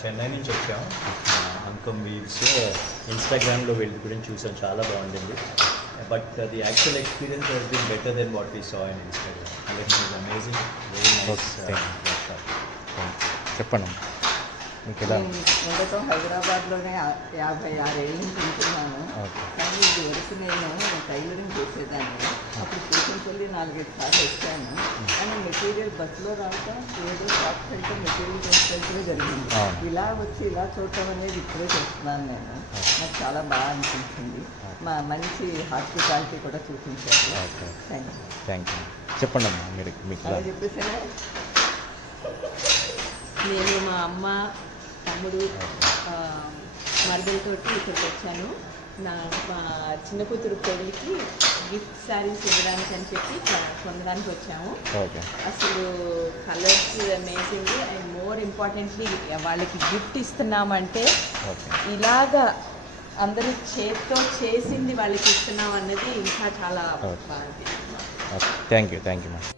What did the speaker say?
చెన్నై నుంచి వచ్చాం. అంకమ్ వీవ్స్ ఇన్స్టాగ్రామ్లో వీళ్ళ గురించి చూసాం, చాలా బాగుండింది. But the actual experience has been better than what we saw in Instagram. And it is amazing, very nice. చెప్పండి మీకు ఎలా? మొదట హైదరాబాద్లోనే 56 ఏళ్ళ నుంచి ఉంటున్నాను. కానీ ఇది వరకు నేను టైలరింగ్ చేసేదాన్ని. అప్పుడు కూర్చుని 4-5 సార్లు వచ్చాను. కానీ మెటీరియల్ బస్సులో రావటం, ఏదో షాప్కి వెళ్తే మెటీరియల్ తీసుకెళ్తే జరిగింది. ఇలా వచ్చి ఇలా చూడటం అనేది ఇప్పుడే చేస్తున్నాను నేను. నాకు చాలా బాగా అనిపించింది. మా మంచి హాస్పిటాలిటీ కూడా చూపించారు. Thank you. చెప్పండి అమ్మా మీరు, మీకు అలా చెప్పేసానే. నేను మా అమ్మ, తమ్ముడు, మరదలతోటి ఇక్కడికి వచ్చాను. మా చిన్న కూతురు పెళ్ళికి గిఫ్ట్ శారీస్ ఇవ్వడానికి అని చెప్పి పొందడానికి వచ్చాము. అసలు colours amazing and more importantly వాళ్ళకి గిఫ్ట్ ఇస్తున్నామంటే ఇలాగా అందరూ చేతితో చేసింది వాళ్ళకి ఇస్తున్నాం అన్నది ఇంకా చాలా బాగుంది. Thank you ma'am.